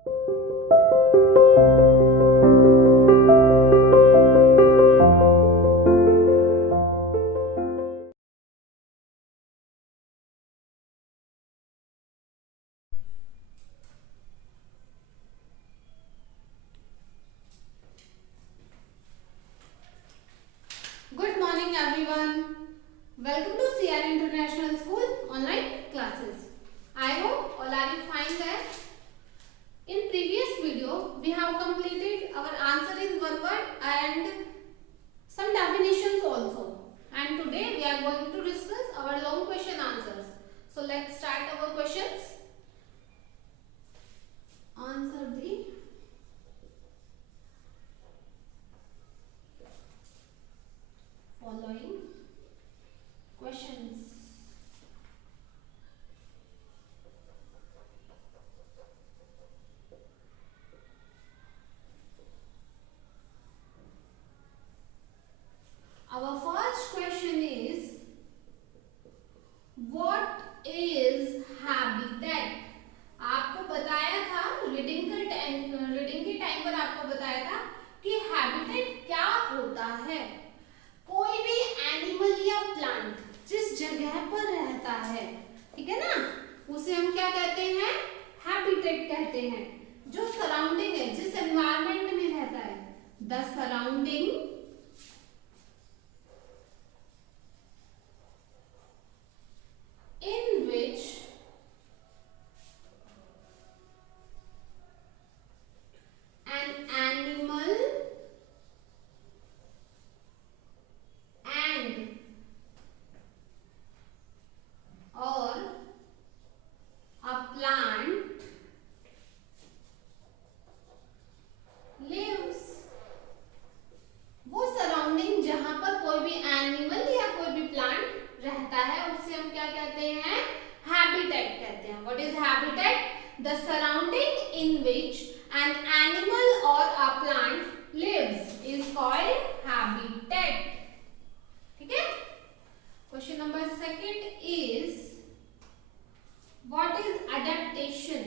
Good morning everyone. Welcome to CR International School online classes. I hope all are you fine there. In previous video we have completed our answer in one word and some definitions also. And today we are going to discuss our long question answers. So let's start our questions. Answer the following questions. Our first question is, what is habitat? आपको बताया था reading के time पर आपको बताया था कि habitat क्या होता है। कोई भी एनिमल या प्लांट जिस जगह पर रहता है, ठीक है ना, उसे हम क्या कहते हैं? हैबिटेट कहते हैं। जो सराउंडिंग है, जिस एनवायरनमेंट में रहता है, the surrounding in which an animal and or a plant lives। वो सराउंडिंग जहां पर कोई भी एनिमल या कोई भी प्लांट रहता है उसे हम क्या कहते हैं? हैबिटेट कहते हैं। What is habitat? The surrounding in which an animal or a plant lives is called habitat. ठीक है। Question number second is, what is adaptation?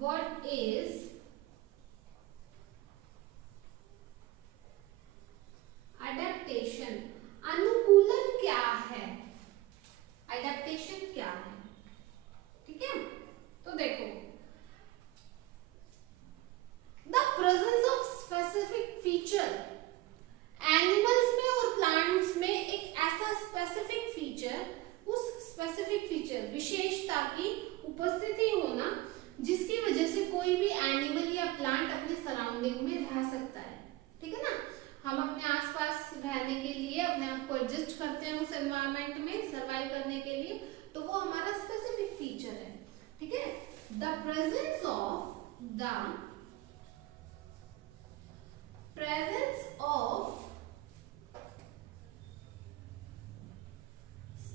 What is adaptation? अनुकूलन क्या है? अडेप्टेशन क्या है? ठीक है, तो देखो, the presence of specific feature. Animals में और प्लांट्स में एक ऐसा स्पेसिफिक फीचर, उस स्पेसिफिक फीचर विशेषता की उपस्थिति होना जिसकी वजह से कोई भी एनिमल या प्लांट अपने सराउंडिंग में रह सकता है। ठीक है ना, हम अपने आसपास रहने के लिए अपने आप को एडजस्ट करते हैं उस एनवायरनमेंट में सर्वाइव करने के लिए, तो वो हमारा स्पेसिफिक फीचर है। ठीक है, the presence of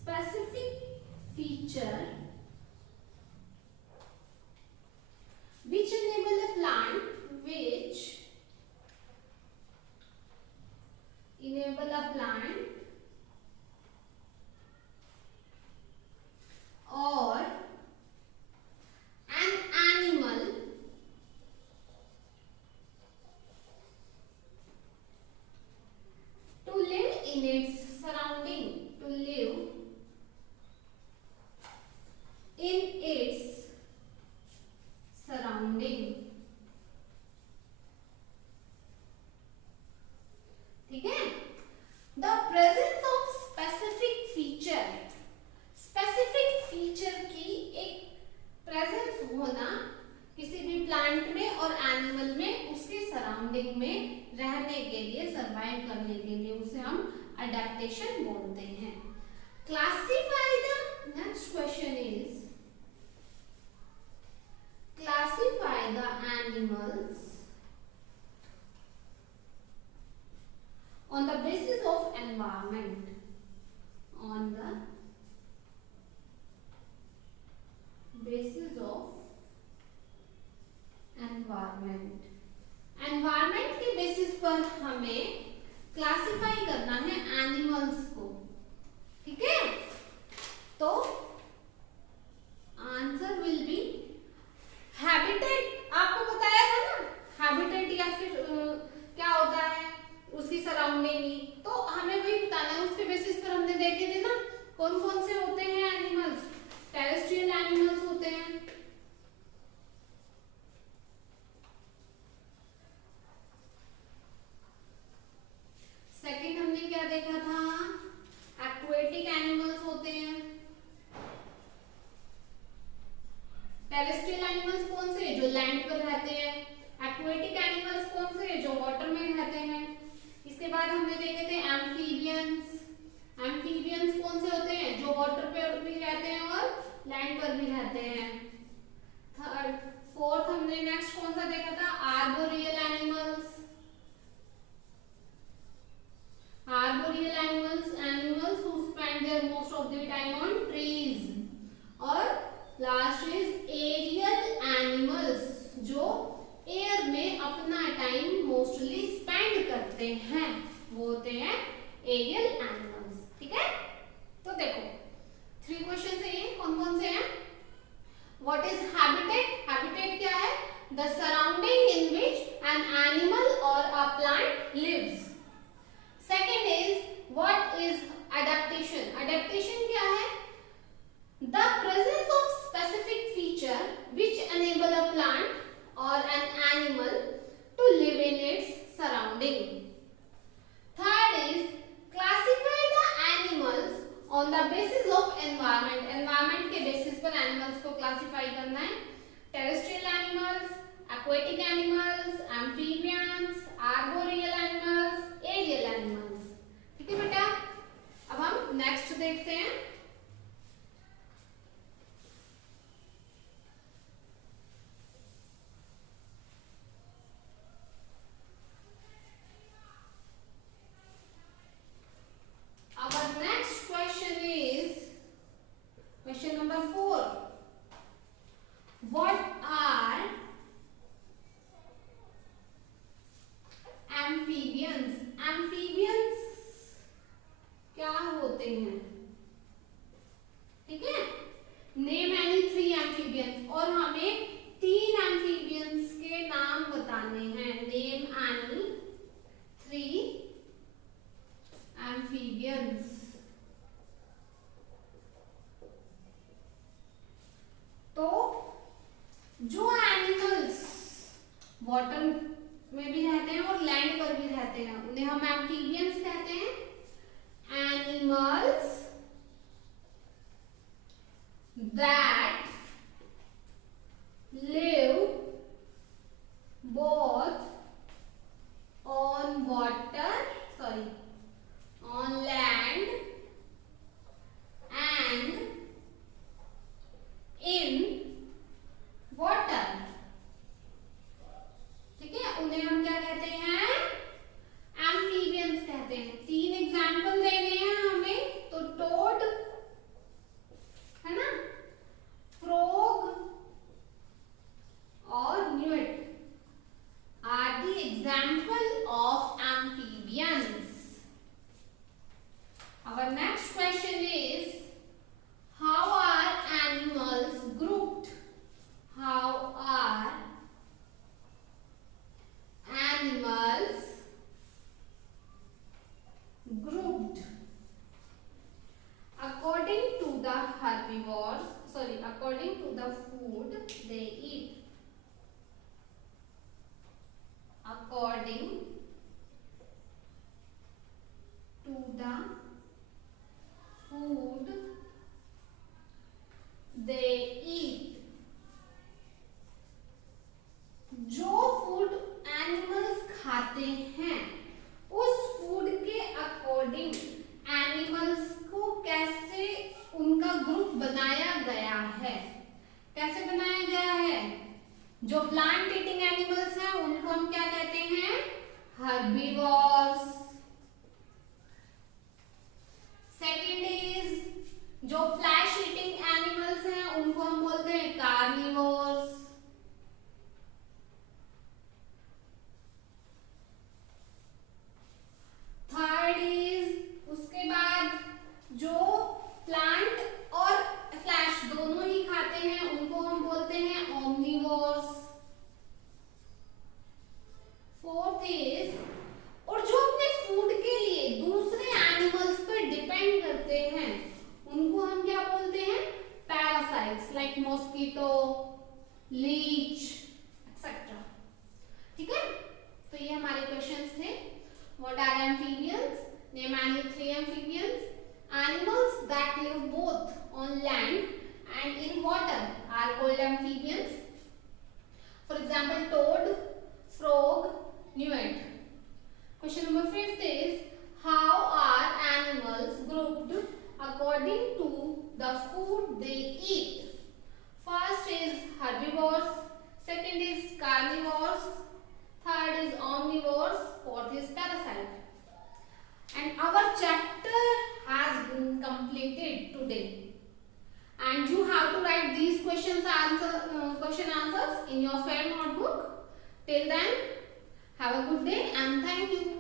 specific feature which enable a plant or an animal to live in its surrounding, to live in its surrounding। ठीक है, the presence of specific feature, specific feature की एक presence होना किसी भी प्लांट में और animal में, उसके सराउंडिंग में रहने के लिए, सरवाइव करने के लिए, उसे हम अडेप्टेशन बोलते हैं। Classify the, next question is, classify the animals on the basis of environment, on the basis of environment। Environment के बेसिस पर हमें क्लासिफाई करना है एनिमल्स को। ठीक है, तो आंसर विल बी हैं। थर्ड फोर्थ हमने नेक्स्ट कौन सा देखा था, arboreal animals. Arboreal animals who spend their most of the time on trees. और लास्ट इज एरियल एनिमल्स, जो एयर में अपना टाइम मोस्टली स्पेंड करते हैं, वो होते हैं एरियल एनिमल्स। ठीक है, तो देखो 3 क्वेश्चन है ये, कौन कौन से हैं। व्हाट इज हैबिटेट, हैबिटेट क्या है, the surrounding in which an animal or a plant lives. Second is what is adaptation, adaptation क्या है, the presence of specific feature which enable a plant or an animal to live in its surrounding. Third is classify the animals on the basis of environment. Environment के basis पर animals को classify करना है। Terrestrial animals, aquatic animals, amphibians, arboreal animals, aerial animals. ठीक है बेटा, अब हम next देखते हैं। Question number 4. What are amphibians? Amphibians क्या होते हैं, ठीक है। Name any 3 amphibians, और हमें 3 amphibians के नाम बताने हैं। Name any 3 amphibians। तो जो एनिमल्स वाटर में भी रहते हैं और लैंड पर भी रहते हैं, उन्हें हम एम्फीबियंस कहते हैं। Animals that live both on water, sorry on land and in water. ठीक है, उन्हें हम क्या कहते हैं, एम्फीबियंस कहते हैं। 3 एग्जाम्पल देने हैं हमें, तो टोड है ना, फ्रॉग और newt are the example of amphibians. Our next question is, how are animals grouped? How are animals grouped? According to the herbivores, sorry, according to the food they eat. According to the food they eat. जो food animals खाते हैं, उस food के according animals को कैसे उनका group बनाया गया है। कैसे बनाया गया है, जो प्लांट ईटिंग एनिमल्स हैं उनको हम क्या कहते हैं, हर्बीवोर्स। सेकेंड इज जो फ्लैश ईटिंग एनिमल्स हैं उनको हम बोलते हैं कार्निवोर्स। थर्ड इज उसके बाद जो प्लांट और फ्लैश दोनों ही खाते हैं उनको हम बोलते हैं ओमनिवोर्स। फोर्थ इज और जो अपने फूड के लिए दूसरे एनिमल्स पर डिपेंड करते हैं उनको हम क्या बोलते हैं, parasites, like mosquito, leech etcetera. ठीक है, तो ये हमारे क्वेश्चंस थे। What are amphibians? Name any 3 amphibians. Animals that live both on land and in water are called amphibians. For example, toad, frog, newt. Question number 5 is, how are animals grouped according to the food they eat? First question answers in your fair notebook. Till then, have a good day and thank you.